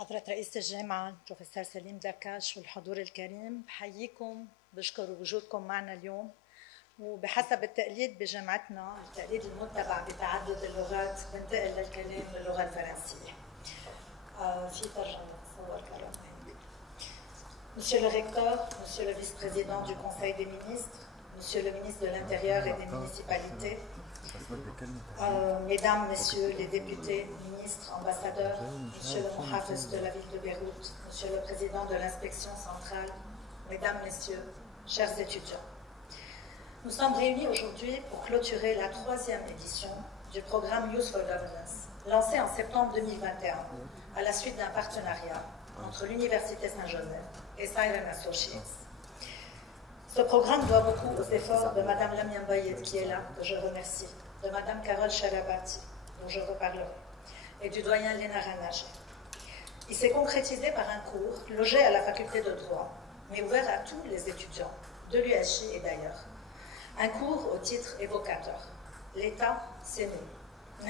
حضرة رئيس الجامعة البروفيسور سليم دكاش والحضور الكريم، بحييكم بشكر وجودكم معنا اليوم. وبحسب التقليد بجامعتنا، التقليد المتبع بتعدد اللغات، بنتقل للكلام باللغة الفرنسية. في ترجمة تصور كلام. Monsieur le recteur, Monsieur le vice-président du Conseil des ministres, Monsieur le ministre de l'Intérieur et des municipalités, Mesdames, Messieurs les députés, ministres, ambassadeurs, Monsieur le Mohafiz de la ville de Beyrouth, Monsieur le président de l'inspection centrale, Mesdames, Messieurs, chers étudiants. Nous sommes réunis aujourd'hui pour clôturer la 3e édition du programme Youth for Governance, lancé en septembre 2021 à la suite d'un partenariat entre l'Université Saint-Joseph et Siren Associates. Ce programme doit beaucoup aux efforts de Mme Lamia Mbayed, qui est là, que je remercie, de Mme Carole Charabati, dont je reparlerai, et du doyen Léna Ranagé. Il s'est concrétisé par un cours logé à la faculté de droit, mais ouvert à tous les étudiants, de l'USJ et d'ailleurs. Un cours au titre évocateur. L'État, c'est nous.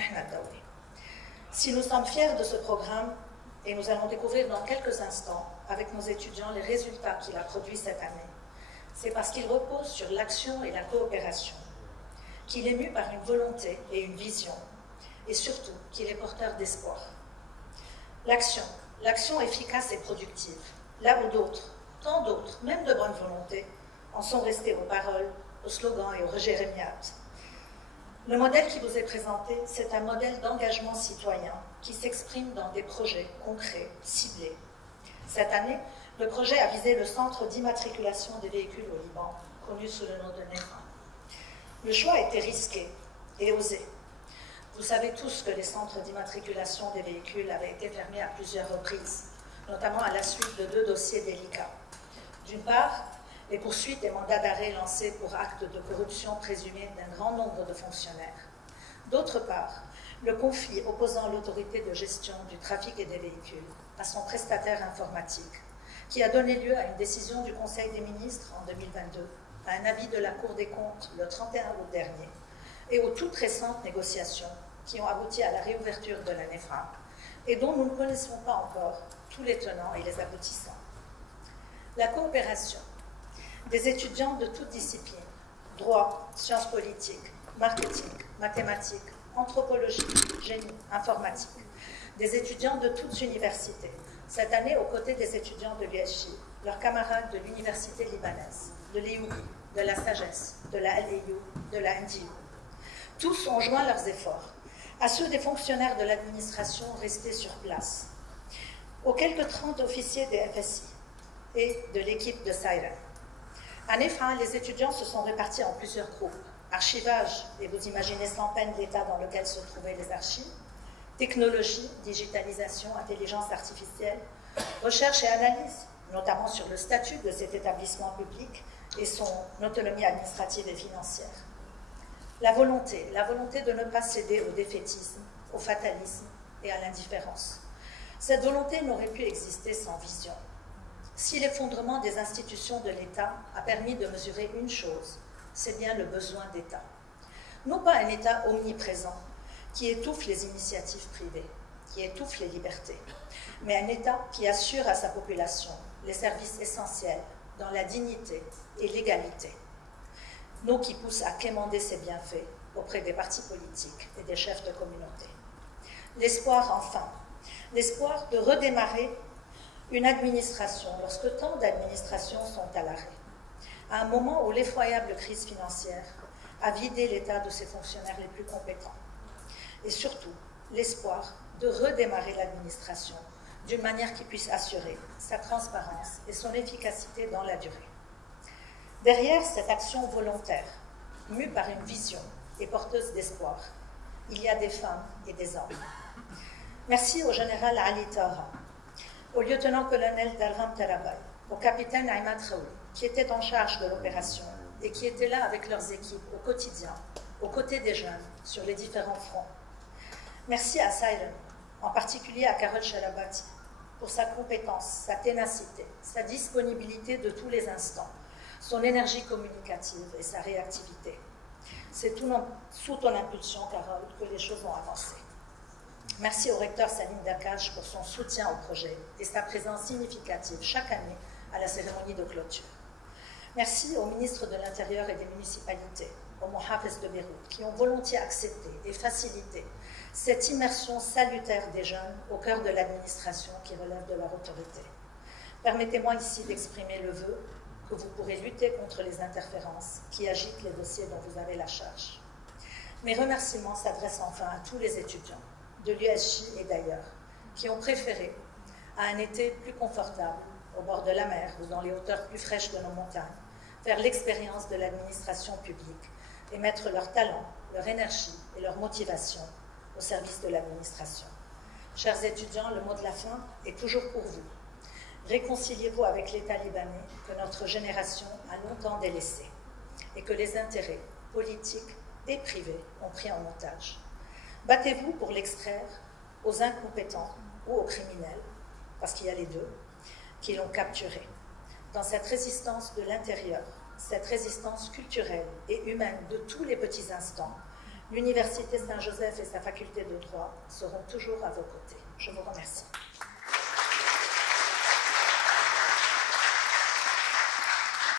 Si nous sommes fiers de ce programme, et nous allons découvrir dans quelques instants, avec nos étudiants, les résultats qu'il a produits cette année, c'est parce qu'il repose sur l'action et la coopération, qu'il est mu par une volonté et une vision, et surtout qu'il est porteur d'espoir. L'action efficace et productive, là où d'autres, tant d'autres, même de bonne volonté, en sont restés aux paroles, aux slogans et aux jérémiades. Le modèle qui vous est présenté, c'est un modèle d'engagement citoyen qui s'exprime dans des projets concrets, ciblés. Cette année, le projet a visé le centre d'immatriculation des véhicules au Liban, connu sous le nom de NEFA. Le choix a été risqué et osé. Vous savez tous que les centres d'immatriculation des véhicules avaient été fermés à plusieurs reprises, notamment à la suite de 2 dossiers délicats. D'une part, les poursuites et mandats d'arrêt lancés pour actes de corruption présumés d'un grand nombre de fonctionnaires. D'autre part, le conflit opposant l'autorité de gestion du trafic et des véhicules à son prestataire informatique, qui a donné lieu à une décision du Conseil des ministres en 2022, à un avis de la Cour des comptes le 31 août dernier, et aux toutes récentes négociations qui ont abouti à la réouverture de la NEFA, et dont nous ne connaissons pas encore tous les tenants et les aboutissants. La coopération des étudiants de toutes disciplines, droit, sciences politiques, marketing, mathématiques, anthropologie, génie, informatique, des étudiants de toutes universités, cette année aux côtés des étudiants de l'USJ, leurs camarades de l'université libanaise, de l'EUI, de la Sagesse, de la LEU, de la NDU. Tous ont joint leurs efforts à ceux des fonctionnaires de l'administration restés sur place, aux quelques 30 officiers des FSI et de l'équipe de Siren. À NEFA, les étudiants se sont répartis en plusieurs groupes. Archivage, et vous imaginez sans peine l'état dans lequel se trouvaient les archives, technologie, digitalisation, intelligence artificielle, recherche et analyse, notamment sur le statut de cet établissement public et son autonomie administrative et financière. La volonté de ne pas céder au défaitisme, au fatalisme et à l'indifférence. Cette volonté n'aurait pu exister sans vision. Si l'effondrement des institutions de l'État a permis de mesurer une chose, c'est bien le besoin d'État. Non pas un État omniprésent qui étouffe les initiatives privées, qui étouffe les libertés, mais un État qui assure à sa population les services essentiels dans la dignité et l'égalité. Non qui pousse à quémander ses bienfaits auprès des partis politiques et des chefs de communauté. L'espoir enfin, l'espoir de redémarrer une administration, lorsque tant d'administrations sont à l'arrêt, à un moment où l'effroyable crise financière a vidé l'État de ses fonctionnaires les plus compétents. Et surtout, l'espoir de redémarrer l'administration d'une manière qui puisse assurer sa transparence et son efficacité dans la durée. Derrière cette action volontaire, mue par une vision et porteuse d'espoir, il y a des femmes et des hommes. Merci au général Ali Taha, au lieutenant-colonel Dalram Tarabay, au capitaine Aïmad Khaoui, qui étaient en charge de l'opération et qui étaient là avec leurs équipes au quotidien, aux côtés des jeunes, sur les différents fronts. Merci à Siren, en particulier à Carole Charabati, pour sa compétence, sa ténacité, sa disponibilité de tous les instants, son énergie communicative et sa réactivité. C'est sous ton impulsion, Carole, que les choses ont avancé. Merci au recteur Salim Dakash pour son soutien au projet et sa présence significative chaque année à la cérémonie de clôture. Merci au ministre de l'Intérieur et des municipalités, au Mohafiz de Beyrouth, qui ont volontiers accepté et facilité cette immersion salutaire des jeunes au cœur de l'administration qui relève de leur autorité. Permettez-moi ici d'exprimer le vœu que vous pourrez lutter contre les interférences qui agitent les dossiers dont vous avez la charge. Mes remerciements s'adressent enfin à tous les étudiants de l'USJ et d'ailleurs, qui ont préféré, à un été plus confortable, au bord de la mer ou dans les hauteurs plus fraîches de nos montagnes, faire l'expérience de l'administration publique et mettre leur talent, leur énergie et leur motivation au service de l'administration. Chers étudiants, le mot de la fin est toujours pour vous. Réconciliez-vous avec l'État libanais que notre génération a longtemps délaissé et que les intérêts politiques et privés ont pris en otage. Battez-vous pour l'extraire aux incompétents ou aux criminels, parce qu'il y a les deux, qui l'ont capturé. Dans cette résistance de l'intérieur, cette résistance culturelle et humaine de tous les petits instants, l'Université Saint-Joseph et sa faculté de droit seront toujours à vos côtés. Je vous remercie.